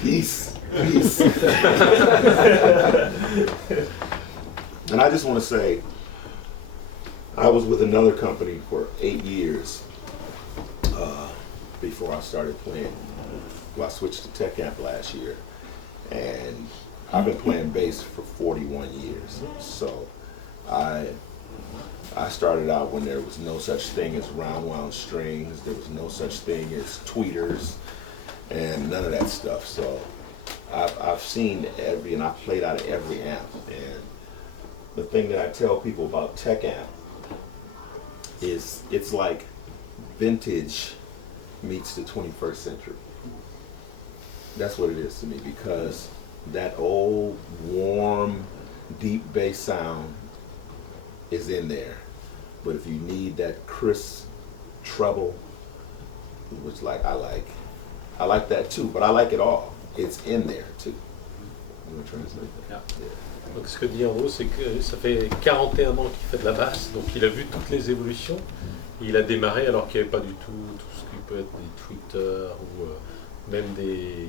Peace. Peace. And I just want to say, I was with another company for 8 years before I started playing. Well, I switched to Tech Amp last year, and I've been playing bass for 41 years. So I started out when there was no such thing as round wound strings, there was no such thing as tweeters, and none of that stuff. So I've seen every, and I've played out of every amp. And the thing that I tell people about Tech Amp is it's like vintage meets the 21st century. That's what it is to me, because that old, warm, deep bass sound is in there. But if you need that crisp treble, which I like that too, but I like it all. It's in there too. I'm gonna translate that. Yeah. Donc ce que dit Andrew, c'est que ça fait 41 ans qu'il fait de la basse, donc il a vu toutes les évolutions. Et il a démarré alors qu'il n'y avait pas du tout ce qui peut être des tweeters ou même des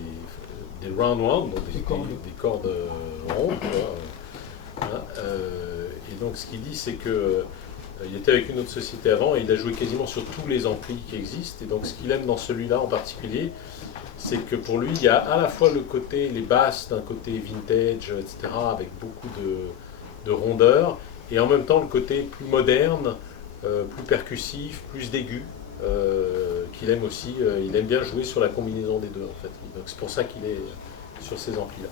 round wound, donc des cordes rondes. Et donc ce qu'il dit, c'est que il était avec une autre société avant et il a joué quasiment sur tous les amplis qui existent. Et donc ce qu'il aime dans celui-là en particulier, c'est que pour lui, il y a à la fois le côté, les basses d'un côté vintage, etc., avec beaucoup de rondeur, et en même temps le côté plus moderne, plus percussif, plus d'aigu, qu'il aime aussi. Il aime bien jouer sur la combinaison des deux, en fait. Donc c'est pour ça qu'il est sur ces amplis-là.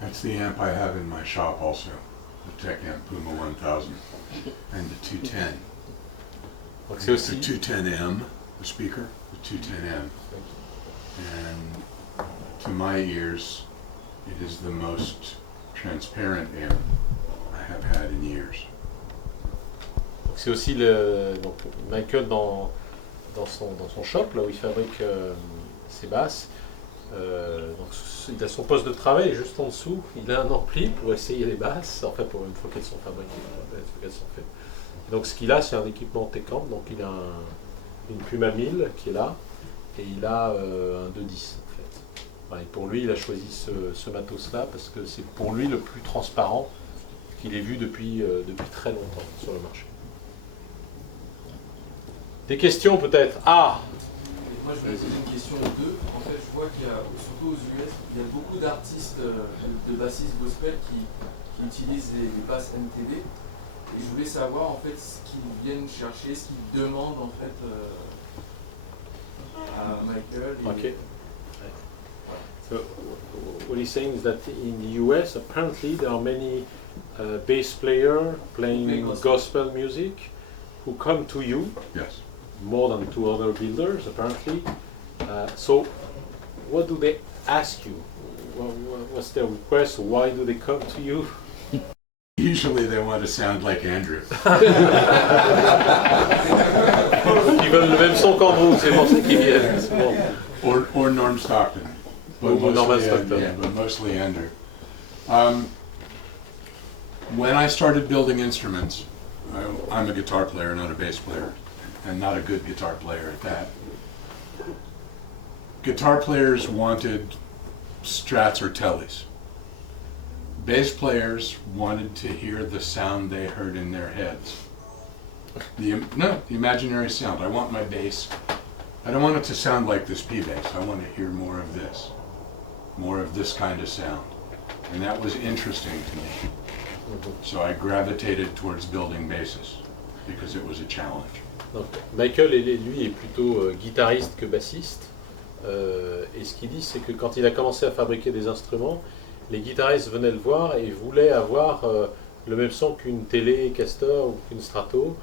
That's the amp I have in my shop also, the Tech Amp Puma 1000 and the 210. Donc c'est aussi... The 210M, the speaker, the 210M. And to my ears, it is the most transparent amp I have had in years. C'est aussi donc Michael dans son shop, là où il fabrique ses basses. Donc il a son poste de travail juste en dessous, il a un ampli pour essayer les basses, enfin pour une fois qu'elles sont fabriquées, une fois qu'elles sont faites. Et donc ce qu'il a, c'est un équipement Tecamp, donc il a une Puma 1000 qui est là, et il a un 210 en fait. Voilà, et pour lui, il a choisi ce matos-là parce que c'est pour lui le plus transparent qu'il ait vu depuis très longtemps sur le marché. Des questions peut-être? Ah! Moi je voulais poser une question ou deux. En fait, je vois qu'il y a, surtout aux US, il y a beaucoup d'artistes, de bassistes gospel qui utilisent les basses MTV. Et je voulais savoir en fait ce qu'ils viennent chercher, ce qu'ils demandent en fait à Michael. Okay. So what he's saying is that in the US, apparently there are many bass players playing gospel music who come to you. Yes. More than two other builders, apparently. So, what do they ask you? What's their request? Why do they come to you? Usually they want to sound like Andrew. Ils veulent le même son qu'Andrew, c'est pour ça qu'ils viennent. Bon. Or Norm Stockton. Or Norman Stockton. Yeah, but mostly Andrew. When I started building instruments, I'm a guitar player, not a bass player. And not a good guitar player at that. Guitar players wanted Strats or Tellys. Bass players wanted to hear the sound they heard in their heads. The imaginary sound. I want my bass. I don't want it to sound like this P bass. I want to hear more of this kind of sound. And that was interesting to me. So I gravitated towards building basses because it was a challenge. Donc, Michael, lui, est plutôt guitariste que bassiste. Et ce qu'il dit, c'est que quand il a commencé à fabriquer des instruments, les guitaristes venaient le voir et voulaient avoir le même son qu'une télé Castor ou qu'une Strato.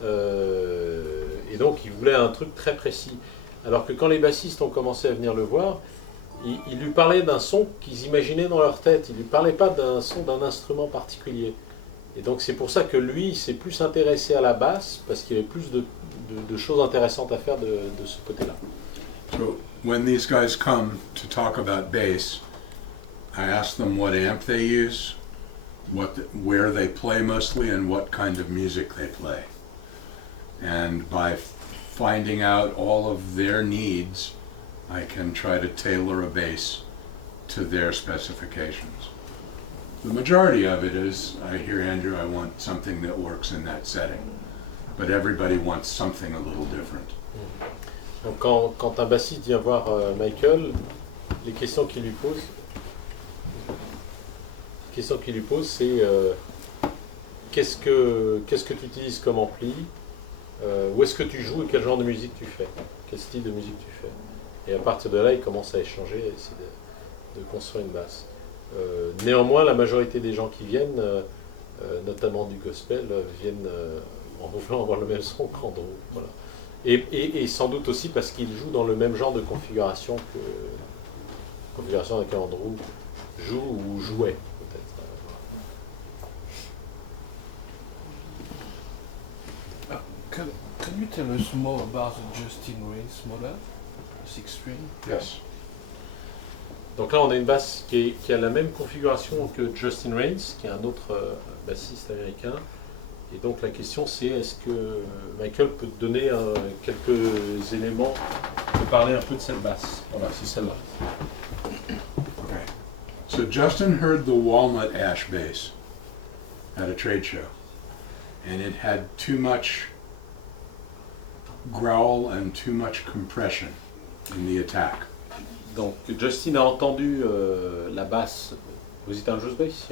Et donc, il voulait un truc très précis. Alors que quand les bassistes ont commencé à venir le voir, il lui parlait d'un son qu'ils imaginaient dans leur tête. Il ne lui parlait pas d'un son d'un instrument particulier. Et donc c'est pour ça que lui, il s'est plus intéressé à la basse, parce qu'il y avait plus de choses intéressantes à faire de ce côté-là. So when these guys come to talk about bass, I ask them what amp they use, where they play mostly, and what kind of music they play. And by finding out all of their needs, I can try to tailor a bass to their specifications. The majority of it is, I hear Andrew, I want something that works in that setting. But everybody wants something a little different. Donc quand un bassiste vient voir Michael, les questions qu'il lui pose, c'est qu'est-ce que tu utilises comme ampli, où est-ce que tu joues et quel genre de musique tu fais, quel style de musique tu fais. Et à partir de là, il commence à échanger et essayer de construire une basse. Néanmoins, la majorité des gens qui viennent, notamment du gospel, viennent en voulant avoir le même son qu'Andrew. Voilà. Et sans doute aussi parce qu'ils jouent dans le même genre de configuration dans laquelle Andrew joue ou jouait, peut-être. Can you tell us more about the Justin Race model, 6-string? Yes. Donc là, on a une basse qui a la même configuration que Justin Rains, qui est un autre bassiste américain. Et donc la question c'est, est-ce que Michael peut te donner quelques éléments, peut parler un peu de cette basse. Voilà, c'est celle-là. Okay. So Justin heard the walnut ash bass at a trade show, and it had too much growl and too much compression in the attack. Donc Justin a entendu la basse. Was it Andrew's bass?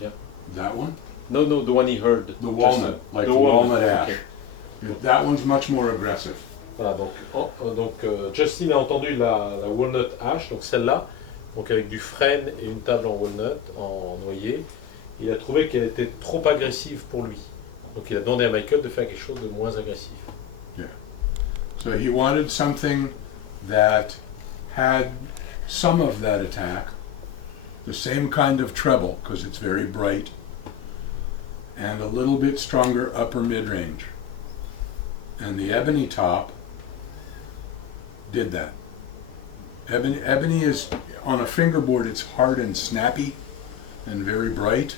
Yeah. That one? No, the one he heard. The walnut, like the walnut ash. Okay. That one's much more aggressive. Voilà, donc Justin a entendu la walnut ash, donc celle-là, donc avec du frêne et une table en walnut, en noyer. Il a trouvé qu'elle était trop agressive pour lui. Donc il a demandé à Michael de faire quelque chose de moins agressif. So he wanted something that had some of that attack, the same kind of treble, because it's very bright, and a little bit stronger upper mid-range. And the ebony top did that. Ebony is, on a fingerboard, it's hard and snappy and very bright,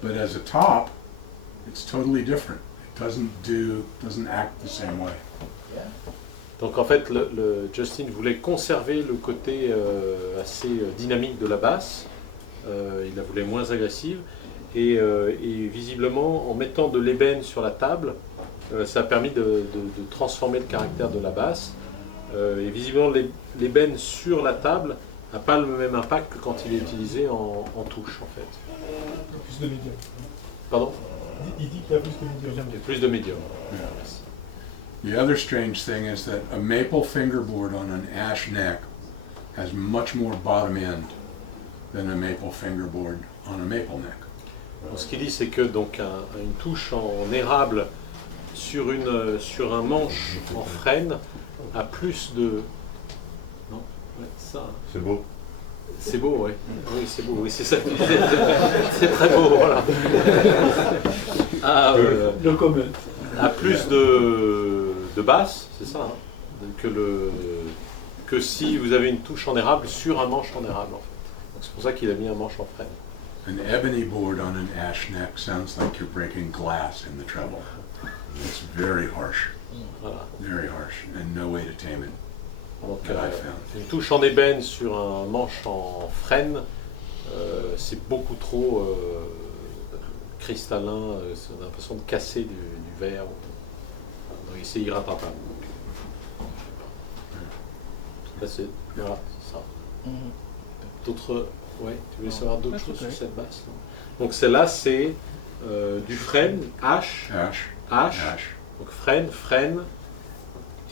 but as a top, it's totally different. It doesn't act the same way. Donc en fait, Justin voulait conserver le côté assez dynamique de la basse. Il la voulait moins agressive. Et visiblement, en mettant de l'ébène sur la table, ça a permis de transformer le caractère de la basse. Et visiblement, l'ébène sur la table n'a pas le même impact que quand il est utilisé en touche, en fait. Plus de médium. Pardon? Il dit qu'il y a plus de médium. Il y a plus de médium. Yeah. Merci. The other strange thing is that a maple fingerboard on an ash neck has much more bottom end than a maple fingerboard on a maple neck. Donc, ce qu'il dit, c'est que donc une touche en érable sur un manche en frêne a plus de... Non, ouais, ça. C'est beau. C'est beau, oui. Oui, c'est beau. Oui, c'est ça. C'est très beau, voilà. Le comment. A plus de basse, c'est ça, hein, que si vous avez une touche en érable sur un manche en érable, en fait. Donc c'est pour ça qu'il a mis un manche en frêne. An ebony board on an ash neck sounds like you're breaking glass in the treble. It's very harsh, Voilà. very harsh, and no way to tame it. Donc that I found. une touche en ébène sur un manche en frêne, c'est beaucoup trop cristallin, c'est l'impression de casser du verre. Donc c'est irrattrapable. Là, voilà, c'est ça. D'autres, ouais, tu voulais savoir d'autres choses sur cette basse là. Donc celle-là, c'est du frêne, H, Ash. donc frêne,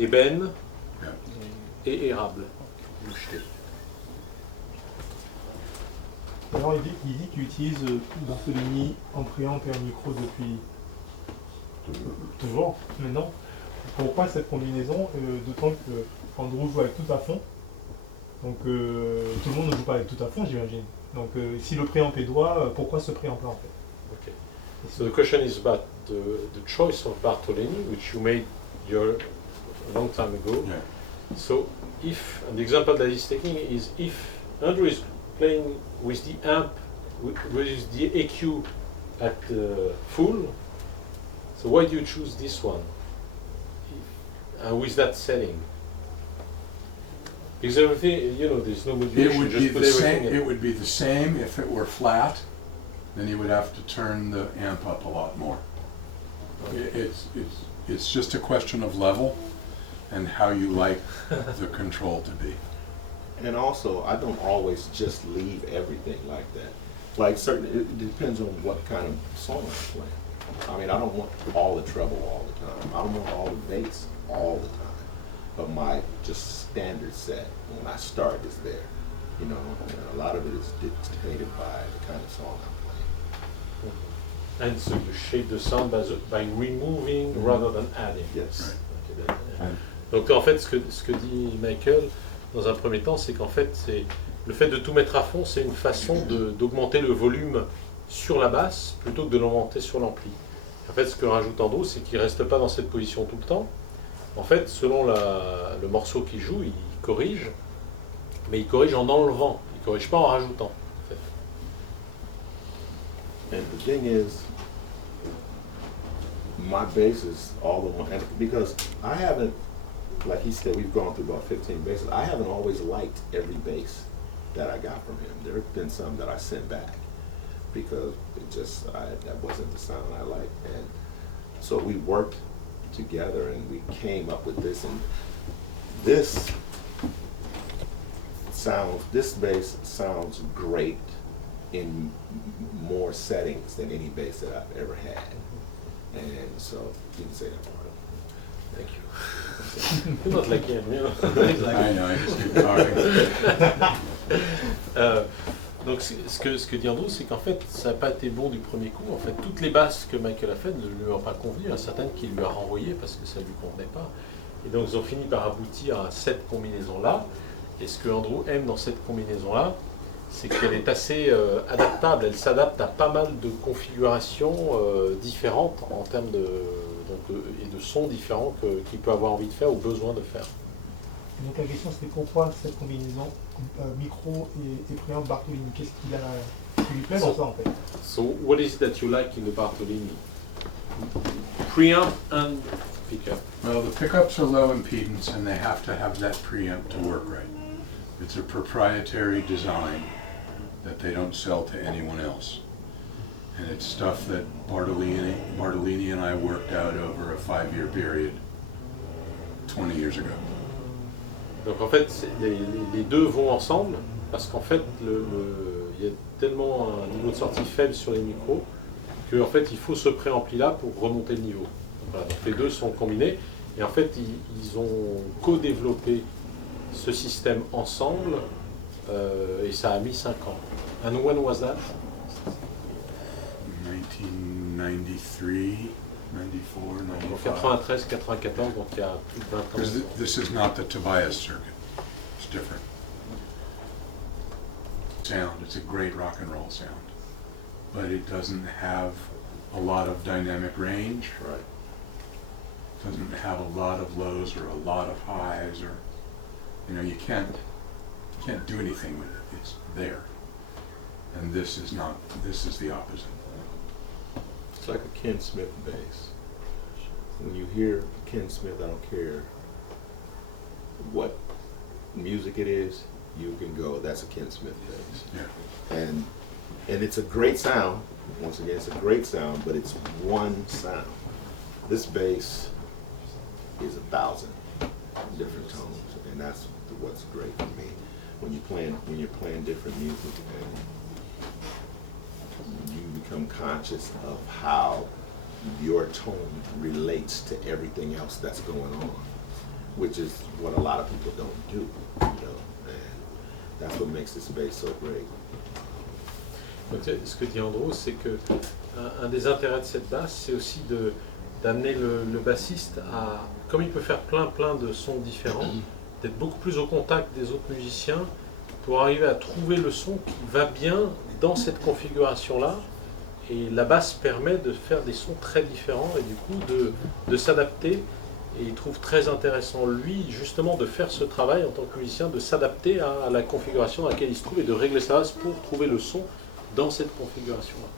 ébène Yeah. et érable. Moucheté. Alors il dit qu'il utilise Bartolini en préamp et en micro depuis toujours, maintenant. Pourquoi cette combinaison, d'autant que Andrew joue avec tout à fond. Donc tout le monde ne joue pas avec tout à fond, j'imagine. Donc si le préamp est droit, pourquoi ce préamp-là en fait? Okay. So the question is about the choice of Bartolini, which you made a long time ago. Yeah. So if, and the example that he's taking is if Andrew is playing with the amp, with the EQ at full, so why do you choose this one with that setting? Because everything, you know, there's no It modulation. would be Just put the same. everything in. It would be the same if it were flat. Then you would have to turn the amp up a lot more. It's just a question of level and how you like the control to be. And also, I don't always just leave everything like that. Like it depends on what kind of song I'm playing. I mean, I don't want all the treble all the time. I don't want all the bass all the time. But my just standard set when I start is there. You know, and a lot of it is dictated by the kind of song I'm playing. And so you shape the sound by removing rather than adding. Yes. Ok, d'accord. Donc en fait, ce que dit Michael, dans un premier temps, c'est qu'en fait, c'est le fait de tout mettre à fond, c'est une façon d'augmenter le volume sur la basse plutôt que de l'augmenter sur l'ampli. En fait, ce que rajoute Andrew, c'est qu'il ne reste pas dans cette position tout le temps. En fait, selon le morceau qu'il joue, il corrige, mais il corrige en enlevant, il ne corrige pas en rajoutant. En fait. And the thing is, my bass is all the one, and because I haven't, like he said, we've gone through about 15 basses. I haven't always liked every bass that I got from him. There have been some that I sent back because that wasn't the sound I liked. And so we worked together and we came up with this, and this bass sounds great in more settings than any bass that I've ever had. And so you can say that part. Thank you. You're not like him, you know. I know, I just keep talking. Donc ce que dit Andrew, c'est qu'en fait, ça n'a pas été bon du premier coup. En fait, toutes les basses que Michael a faites ne lui ont pas convenu. Il y en a certaines qu'il lui a renvoyées parce que ça ne lui convenait pas. Et donc ils ont fini par aboutir à cette combinaison-là. Et ce que Andrew aime dans cette combinaison-là, c'est qu'elle est assez adaptable. Elle s'adapte à pas mal de configurations différentes en termes et de sons différents qu'il peut avoir envie de faire ou besoin de faire. Donc la question c'était pourquoi cette combinaison micro et préamp Bartolini, qu'est-ce qui lui plaît dans ça en fait? So what is it that you like in the Bartolini? Preamp and pickup. Well, the pickups are low impedance and they have to have that preamp to work right. It's a proprietary design that they don't sell to anyone else. And it's stuff that Bartolini and I worked out over a 5-year period 20 years ago. Donc en fait, les deux vont ensemble parce qu'en fait, il y a tellement un niveau de sortie faible sur les micros qu'en fait, il faut ce préampli-là pour remonter le niveau. Voilà, donc les deux sont combinés et en fait, ils ont co-développé ce système ensemble et ça a mis 5 ans. And when was that? 1993, 94, En 95. 93, 94, donc il y a plus de 20 ans. Because this is not the Tobias circuit. It's different. Sound, it's a great rock and roll sound. But it doesn't have a lot of dynamic range. Right. It doesn't have a lot of lows or a lot of highs, or you can't do anything with it. It's there. And this is the opposite. It's like a Ken Smith bass. When you hear Ken Smith, I don't care what music it is, you can go, that's a Ken Smith bass. Yeah. And it's a great sound. Once again, it's a great sound, but it's one sound. This bass is 1,000 different tones, and that's what's great for me. When you're playing different music, and you become conscious of how your tone relates to everything else that's going on, which is what a lot of people don't do, and that's what makes this bass so great. Donc, ce que dit Andrew, c'est que un des intérêts de cette basse, c'est aussi d'amener le bassiste à, comme il peut faire plein de sons différents, d'être beaucoup plus au contact des autres musiciens pour arriver à trouver le son qui va bien dans cette configuration-là. Et la basse permet de faire des sons très différents et du coup de s'adapter. Et il trouve très intéressant, lui, justement, de faire ce travail en tant que musicien, de s'adapter à la configuration dans laquelle il se trouve et de régler sa basse pour trouver le son dans cette configuration-là.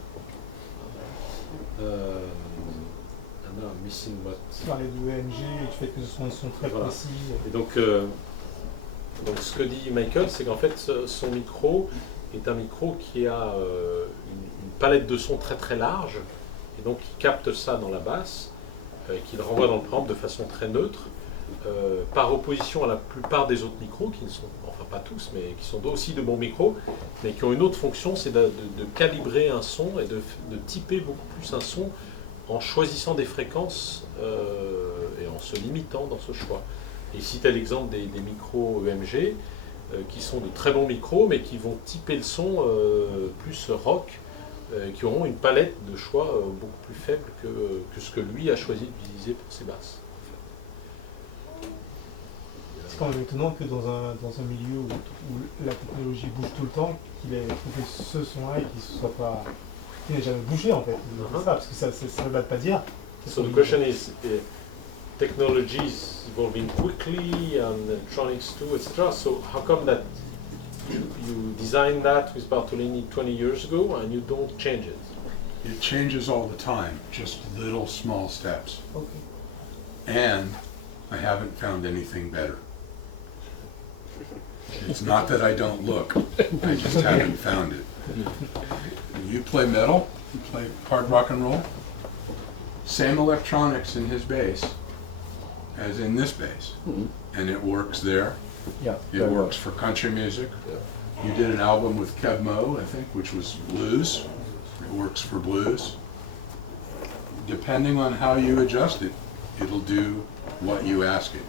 Missing what? Tu parlais de EMG et du fait que ce sont des sons très Voilà. précis. Et donc, Donc ce que dit Michael, c'est qu'en fait son micro est un micro qui a une palette de sons très très large, et donc il capte ça dans la basse, qu'il renvoie dans le préamp de façon très neutre, par opposition à la plupart des autres micros, qui ne sont, enfin pas tous, mais qui sont aussi de bons micros, mais qui ont une autre fonction, c'est de calibrer un son et de typer beaucoup plus un son en choisissant des fréquences et en se limitant dans ce choix. Et il citait l'exemple des micros EMG, qui sont de très bons micros, mais qui vont typer le son plus rock, qui auront une palette de choix beaucoup plus faible que ce que lui a choisi d'utiliser pour ses basses. C'est quand même étonnant que dans un milieu où la technologie bouge tout le temps, qu'il ait trouvé ce son-là et qu'il n'ait jamais bougé en fait. C'est ça, parce que ça ne date pas d'hier. So the question is, technology is evolving quickly, and electronics too, etc. So how come that you designed that with Bartolini 20 years ago and you don't change it? It changes all the time, just little small steps. Ok. And I haven't found anything better. It's not that I don't look, I just haven't found it. You play metal, you play hard rock and roll, same electronics in his bass as in this bass. And it works there. Yeah. It works for country music. You did an album with Kev Mo, I think, which was blues. It works for blues. Depending on how you adjust it, it'll do what you ask it.